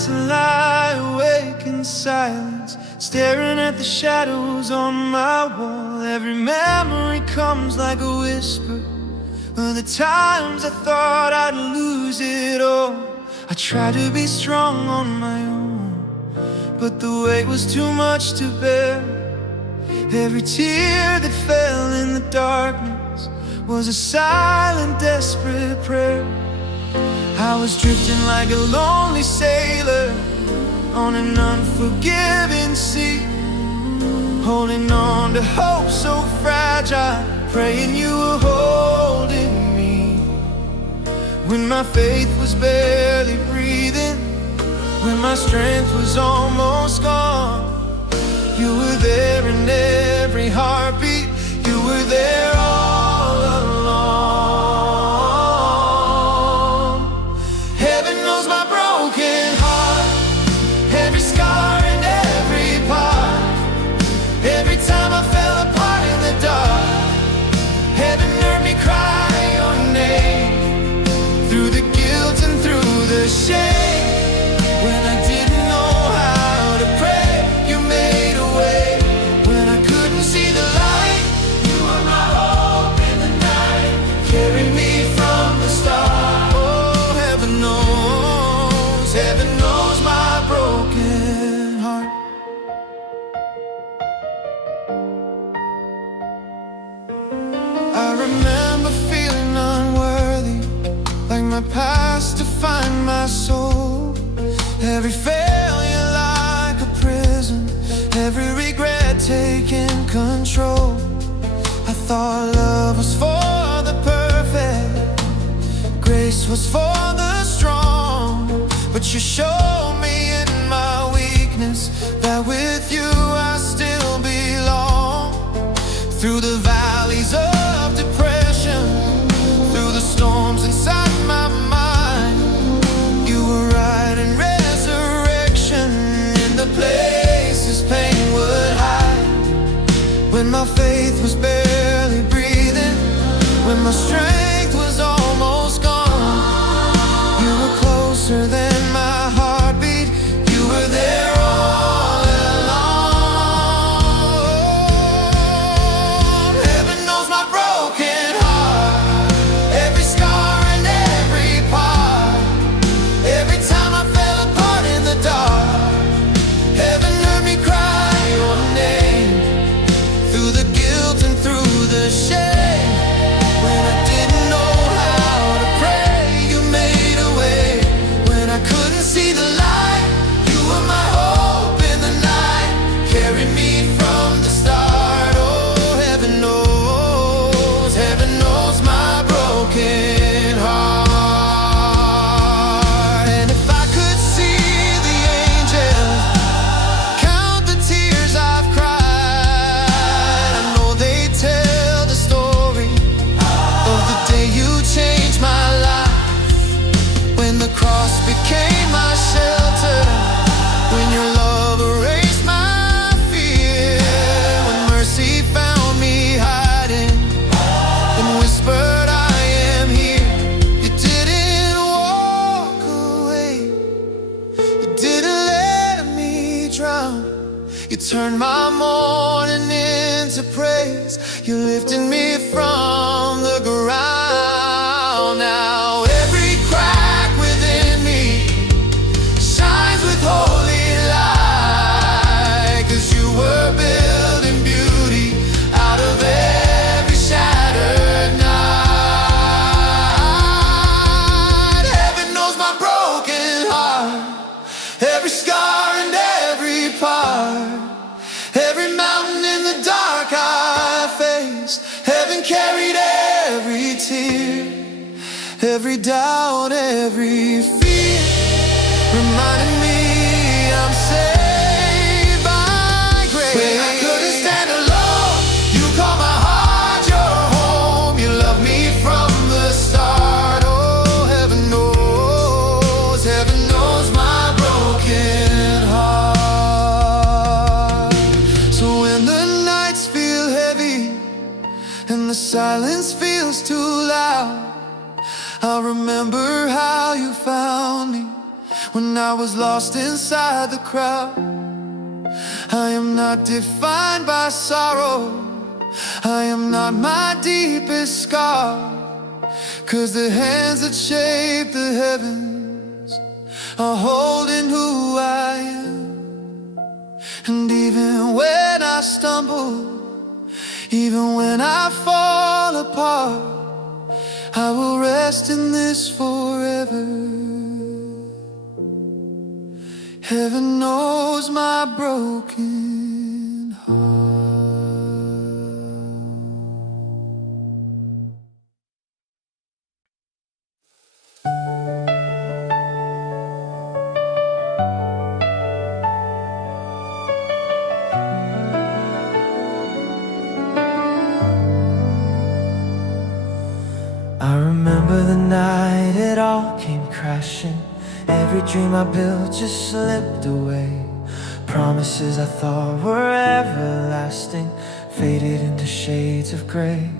nights I lie awake in silence, staring at the shadows on my wall. Every memory comes like a whisper of the times I thought I'd lose it all. I tried to be strong on my own, but the weight was too much to bear. Every tear that fell in the darkness was a silent, desperate prayer. I was drifting like a lonely sailor on an unforgiving sea, holding on to hope so fragile, praying you were holding me. When my faith was barely breathing, when my strength was almost gone, you were there in every heartbeat. You were there all along. Heaven knows my broken heart, every scar and every part. Every time I fell apart in the dark, heaven heard me cry your name, through the guilt and through the shame. When I didn't know how to pray, you made a way. When I couldn't see the light, you were my hope in the night, carried me from the start. Oh, heaven knows my broken heart. I remember feeling unworthy, like my past defined my soul. Every failure like a prison, every regret taking control. I thought love was for the perfect, grace was for the strong, but you showed me in my weakness that with you I still belong. Through the valleys of depression, through the storms inside my mind, you were right in resurrection, in the places pain would hide. When my faith was barely breathing, when my strength was almost gone, you were closer than my heartbeat. You were there all along. Heaven knows my broken heart, every scar and every part. Every time I fell apart in the dark, heaven heard me cry your name, through the guilt and through the shame. When I didn't know how to pray, you made a way. When I couldn't see the light, you were my hope in the night, carried me from the start. Oh, heaven knows my broken heart. And if I could see the angels, count the tears I've cried, I know they tell the story of the day you changed my life. When the cross became my shelter, when your love erased my fear, when mercy found me hiding and whispered, I am here. You didn't walk away, you didn't let me drown. You turned my mourning into praise, you lifted me from the ground. Now every crack within me shines with holy light, 'cause you were building beauty out of every shattered night. Heaven knows my broken heart, every scar and every part. Every mountain in the dark I faced, heaven carried every tear, every doubt, every fear, reminding me I'm saved by grace. When I couldn't stand alone, you called my heart your home. You loved me from the start. Oh, heaven knows my broken heart. So when the nights feel heavy and the silence feels too loud, I remember how you found me when I was lost inside the crowd. I am not defined by sorrow, I am not my deepest scar. 'Cause the hands that shape the heavens are holding who I am. And even when I stumble, even when I fall apart, I will rest in this forever. Heaven knows my broken heart. I remember the night it all came crashing. Every dream I built just slipped away. Promises I thought were everlasting faded into shades of gray.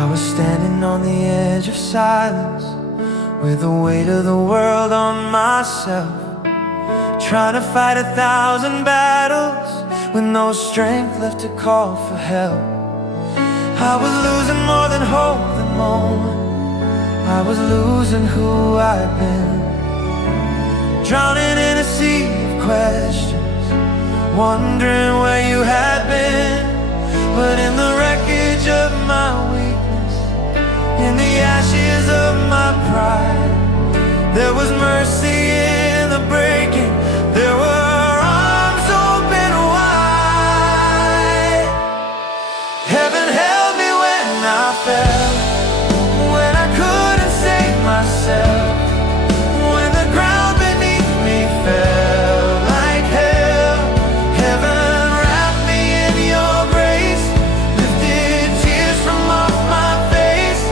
I was standing on the edge of silence, with the weight of the world on myself, trying to fight 1,000 battles with no strength left to call for help. I was losing more than hope that moment. I was losing who I'd been, drowning in a sea of questions, wondering where you had been. But in the wreckage of my weakness, in the ashes of my pride, there was mercy in the breaking. There were arms open wide. Heaven held me when I fell, when I couldn't save myself, when the ground beneath me felt like hell. Heaven wrapped me in your grace, lifted tears from off my face,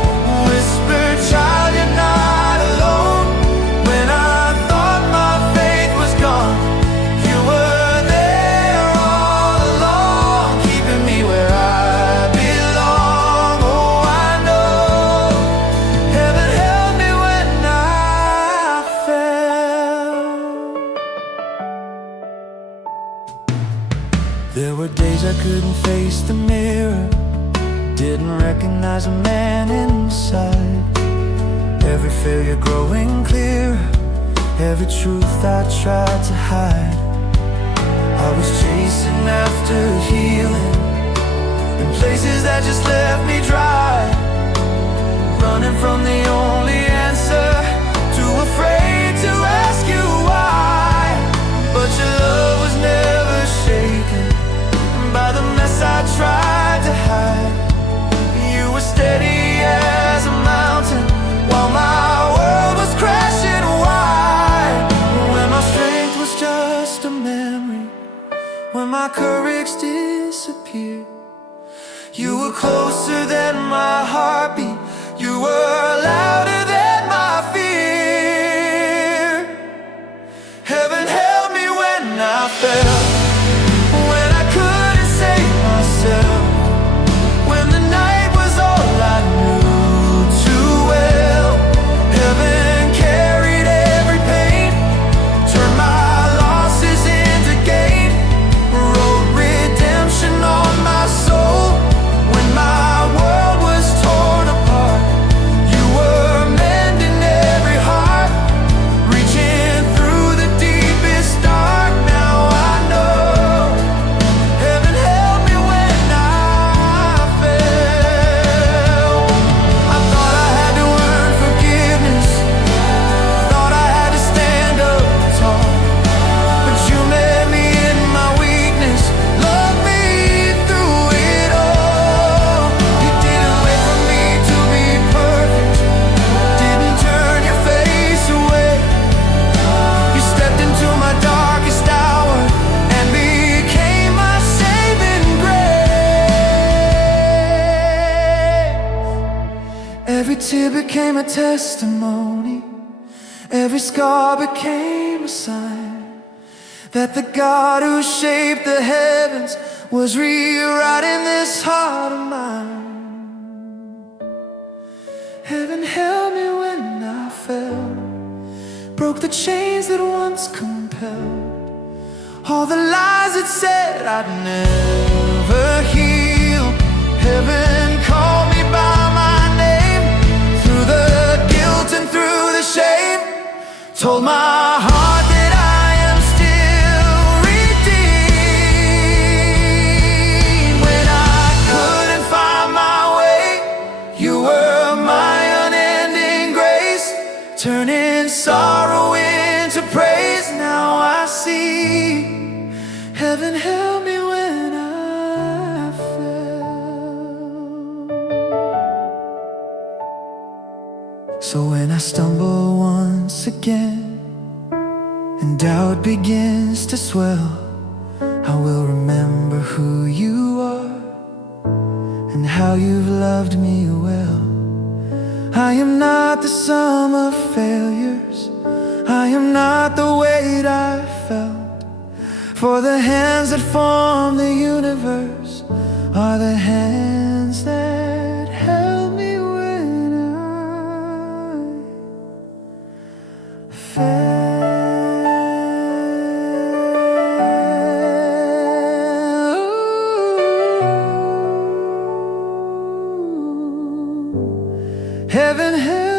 whispered, child, you're not alone. When I thought my faith was gone, you were there all along, keeping me where I belong. Oh, I know heaven held me when I fell. There were days I couldn't face the mirror, didn't recognize a man inside. Every failure growing clearer, every truth I tried to hide. I was chasing after healing in places that just left me dry, running from the only answer, too afraid to ask you why. But your love was never shaken by the mess I tried to hide. You were steady as a mountain while my world was crashing wide. When my strength was just a memory, when my courage disappeared, you were closer than my heartbeat, you were louder than my fear. Heaven held me when I fell, when I couldn't save myself, when the night was all I knew too well. Heaven carried every pain, turned my losses into gain, wrote redemption on my soul. When my world was torn apart, you were mending every heart, reaching through the deepest dark. Now I know heaven held me when I fell. I thought I had to earn forgiveness, thought I had to stand up tall, but you met me in my weakness, loved me through it all. You didn't wait for me to be perfect, didn't turn your face away. You stepped into my darkest hour and became my saving grace. Every tear became a testimony, every scar became a sign that the God who shaped the heavens was rewriting this heart of mine. Heaven held me when I fell, broke the chains that once compelled, all the lies that said I'd never heal. Heaven called me by my name, through the guilt and through the shame, told my heart that I am still redeemed. When I couldn't find my way, you were my unending grace, turning sorrow into praise. Now I see heaven held me when I fell. So when I stumble once again and doubt begins to swell, I will remember who you are and how you've loved me well. I am not the sum of failures, I am not the weight I felt, for the hands that form the universe are the hands that held me when I fell. Heaven held